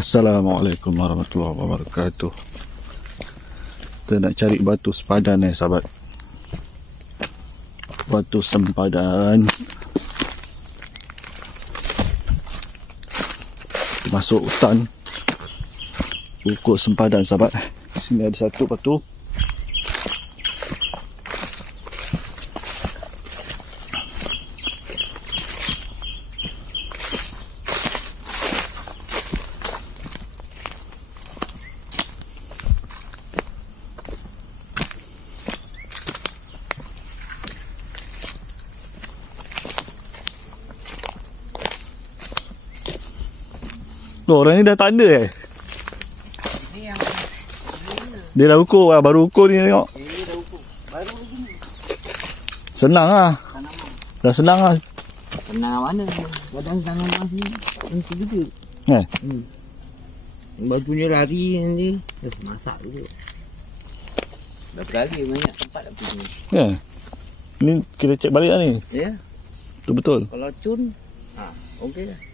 Assalamualaikum warahmatullahi wabarakatuh. Kita nak cari batu sempadan eh sahabat. Batu sempadan. Masuk hutan. Ukur sempadan sahabat. Sini ada satu batu. Oh, orang ni dah tanda eh. Ni yang Dia dah ukur lah. Baru ukur ni tengok. eh dah ukur. Baru begini. Senang lah. Tanaman. Dah senang lah. Tenang mana? Kadang tanaman ni nanti gede. Eh. Hmm. Batunya lari nanti. Terus masak dulu. Berapa kali banyak tempat dah pergi. Ya. Ni kita cek balik lah ni. Ya. Betul-betul. Kalau cun. Ha, okey lah.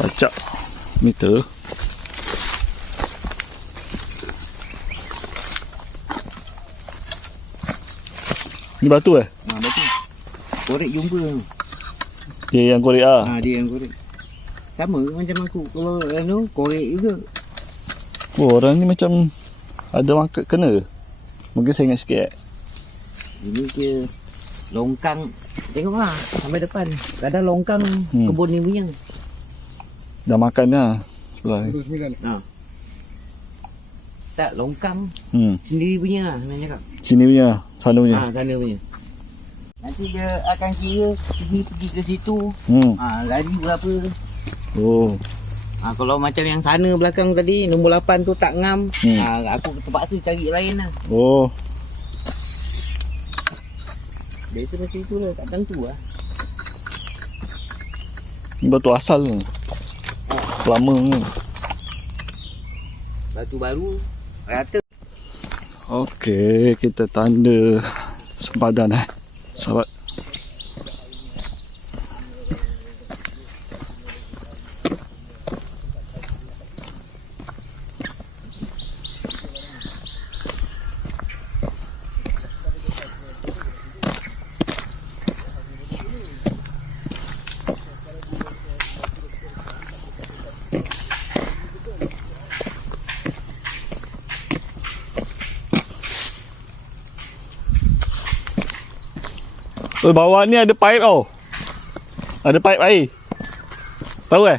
Pacak meter. Ni batu eh? Ha, betul. Korek jumpa tu. Dia yang korek ah. Ha, dia yang korek. Sama macam aku. Kalau anu korek juga. Oh, orang ni macam ada makan kena ke? Mungkin saya ingat sikit eh. Ini ke longkang. Tengok lah sampai depan. Kadang longkang Hmm. kebun ni punya. Dah makan dah. Sebelah ni. Ha. Tak longkang Hmm. sendiri punya lah nak cakap. Sini punya, sana punya. Ha, sana punya. Nanti dia akan kira pergi pergi ke situ. Hmm. Ha, lari berapa. Oh. Ha, kalau macam yang sana belakang tadi nombor 8 tu tak ngam. Hmm. Ha, aku terpaksa cari lain lah. Oh. Biasa macam itu lah. Tak tentu lah. Ni batu asal ni. Lama ni. Batu baru. Rata. Okey, kita tanda sempadan eh. Sahabat. Oh, bawah ni ada pipe tau. Ada pipe air. Tahu eh?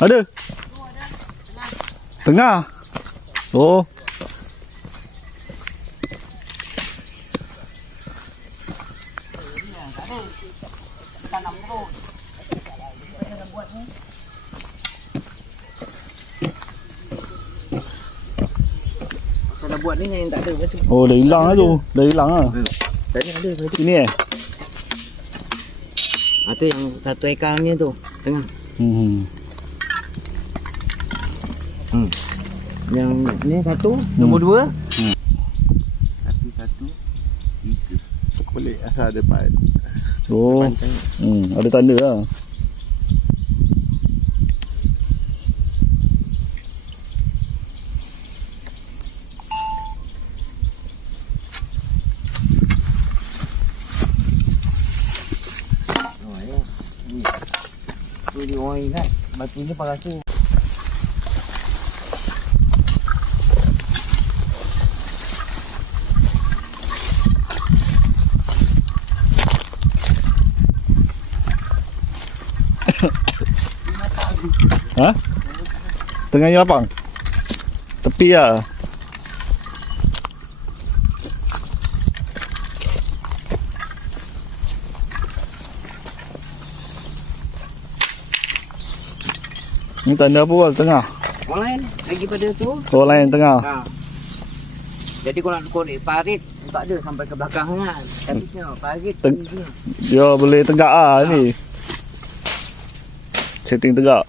Ada. Tengah. Oh. Tanam terus. Kau dah buat ni yang tak ada batu. Oh, dah hilang lah tu. Dah hilang lah. Tadi ada batu. Sini eh? Ha, tu yang satu ekar ni tu. Tengah. Hmm. Yang ni satu. Nombor dua. Hmm. Satu, satu. Tiga. Boleh asal ada pipe. Oh. Hmm, ada tanda lah. Oh, ya. Ni. Tu dia orang ingat. Batu ni palsu. Ha? Tengahnya lapang. Tepi lah. Ni tanda apa wal tengah? Lain lagi pada tu. Orang lain tengah. Ha. Jadi kalau nak korek parit tak ada sampai ke belakang kan. Tapi tengok parit Teng-. Dia boleh tegak ah ni. Setting tegak.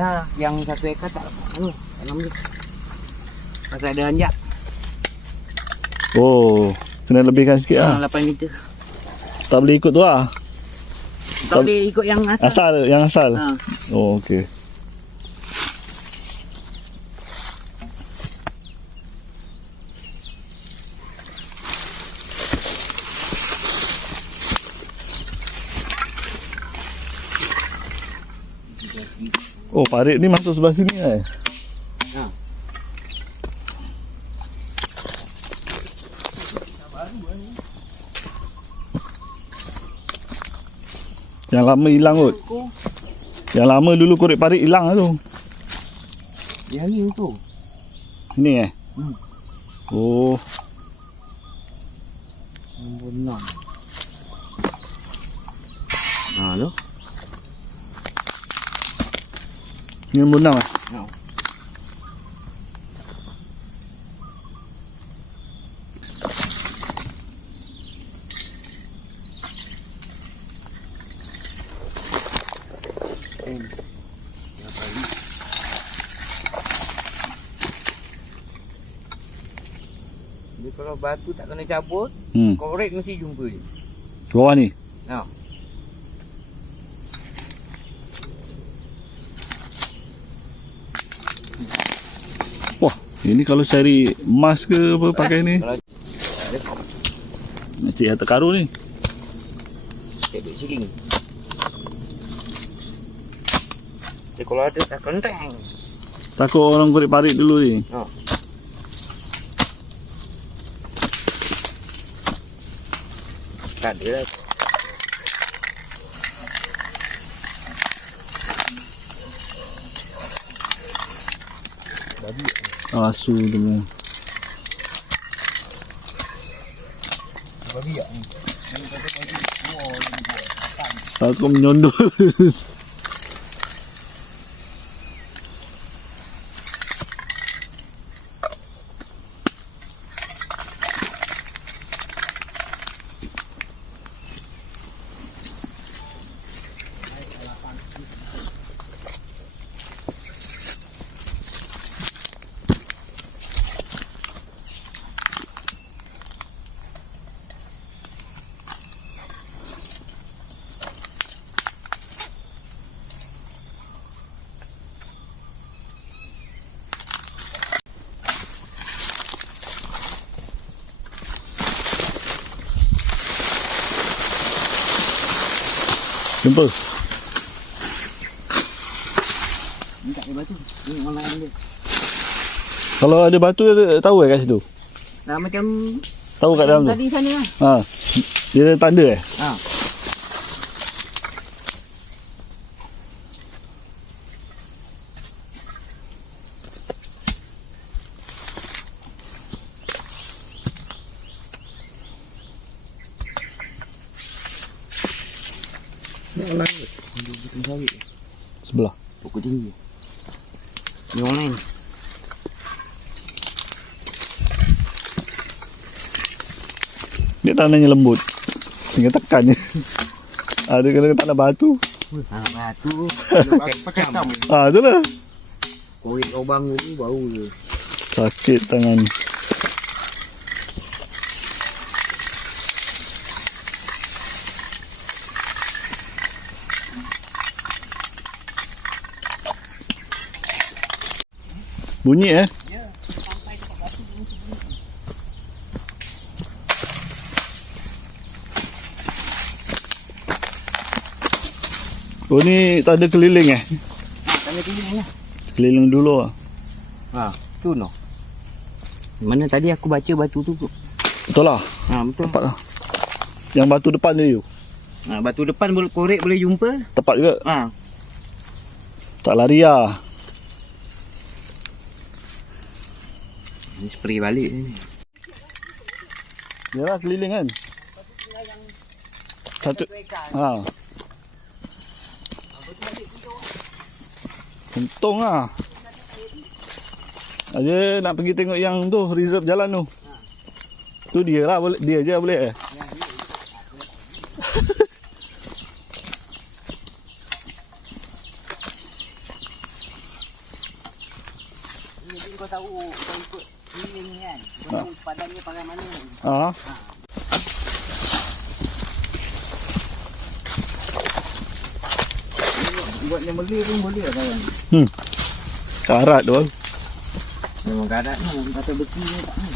Ha, yang satu ekar tak dapat anu. Dalam ni. Pasal ada anjak. Oh, kena lebihkan sikit Ha. ah. 8 meter. Tak boleh ikut tu ah. Tak boleh ikut yang atas. Asal yang asal. Ha. Oh, okey. Oh, parit ni masuk sebelah sini eh. Ha. Yang lama hilang kot. Yang lama dulu korek parit hilang lah tu. Yang ni tu. Ni eh. Hmm. Oh, Nombor 6. Ha tu. Ni nombor enam eh. Kalau batu tak kena cabut, Hmm. korek mesti jumpa je. Bawah ni. Ha. Wah, ini kalau cari emas ke apa pakai ni. Macam yang terkaru ni. Cek siling. Jadi kalau ada tak kenteng. Takut orang korek parit dulu ni. Ha. Tak ada lah. Asu tu. Babi tak ni? Takut Jumpa. Ni tak ada batu. Ni orang lain dia. Kalau ada batu ada tahu eh kat situ. Nah macam Tahu kat dalam tu. tadi sana lah. Ha. Dia ada tanda eh? Ni orang lain. Dia betul sawit. Sebelah. Pokok tinggi. Ni orang lain. Dia tanahnya lembut. Tinggal tekan je. Ada kena tanah batu. Ha, batu. Pakai cam. Ah, tu lah. Korek lubang tu bau je. Sakit tangan. Bunyi eh. Ya, sampai batu bunyi. Oh ni tak ada keliling eh. Ha, tanda keliling lah. Keliling dulu ah. Ha, tu no. Mana tadi aku baca batu tu. Betul lah. Ha, betul. Tepat lah. Yang batu depan tadi tu. Ha, batu depan boleh korek boleh jumpa. Tepat juga. Ha, Tak lari lah. Ni spray balik ni. Yalah keliling kan. Satu. Ha. Untung lah. Aja nak pergi tengok yang tu reserve jalan tu. Tu dia lah boleh dia je boleh eh. Jadi kau tahu kau ikut keliling ni kan. Kau tahu padannya pakai mana. Ha. Buat yang beli pun boleh lah kawan. Hmm. Karat tu. Memang gadat ni. Kata besi ni tak ni.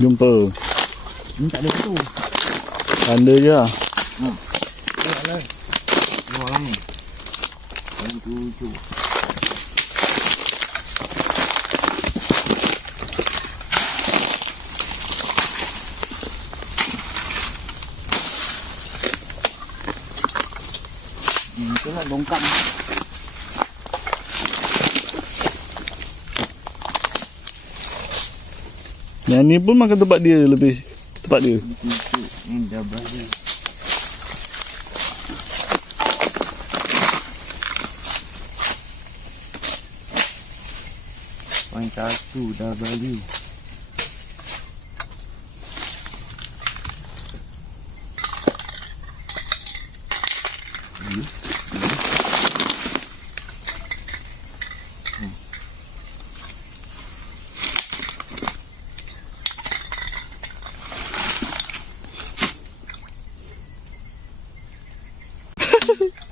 Jumpa. Ni tak ada tu. Tanda je lah. Tak lah. Dua orang ni. Yang Hmm, itulah longkang. Yang ni pun makan tempat dia lebih tempat dia. Tujuh. Ni dah balik. Poin satu dah balik.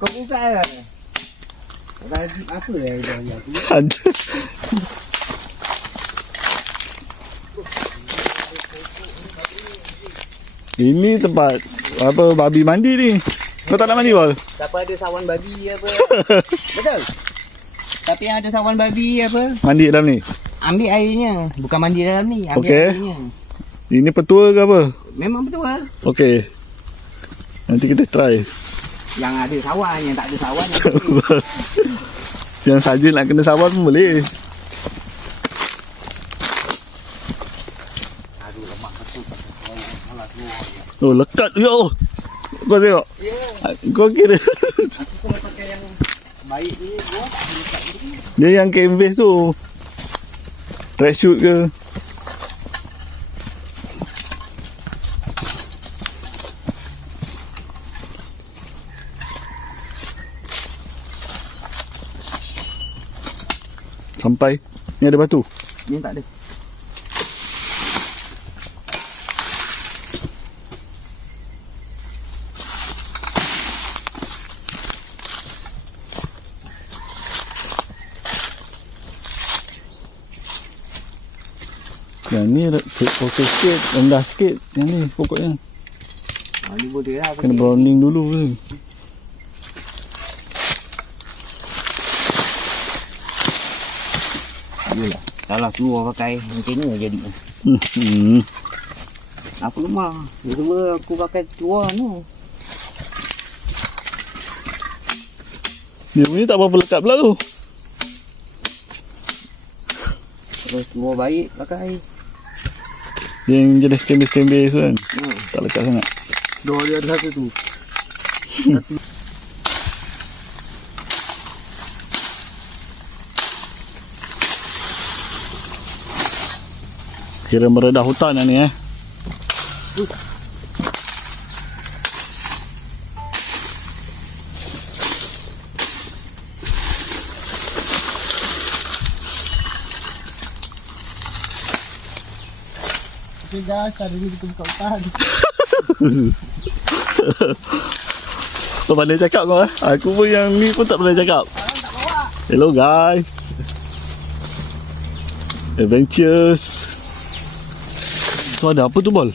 Kau buka lah. Rajib apa yang dah yang tu? Ada. Ini tempat apa babi mandi ni. Kau tak nak mandi bal? Siapa ada sawan babi apa? Betul? Tapi yang ada sawan babi apa? Mandi dalam ni. Ambil airnya. Bukan mandi dalam ni. Ambil Okey. airnya. Ini petua ke apa? Memang betul lah. Okey. Nanti kita try. Yang ada sawan, yang tak ada sawan. Yang saja nak kena sawan pun boleh. Aduh lemak betul. Alah keluar. Oh lekat yo. Kau tengok. Ya. Kau kira Aku kalau pakai yang baik ni. dia yang canvas tu. Track shoot ke? Sampai Ni ada batu Ni tak ada. Ni okey sikit Rendah sikit Yang ni pokoknya Ha, ni boleh lah. Kena browning dulu ke Yelah. Kalau keluar pakai macam ni jadi. hmm. Apa lemah? Dua aku pakai tua ni. Dia punya tak berapa lekat pula tu Terus tua baik pakai. Dia yang jenis tu kan Hmm. Tak lekat sangat Dua dia ada satu tu. Kira meredah hutan yang ni eh Okay Kau pandai cakap kau eh? Aku pun yang ni pun tak pandai cakap. Hello guys. Adventures. So ada apa tu bol?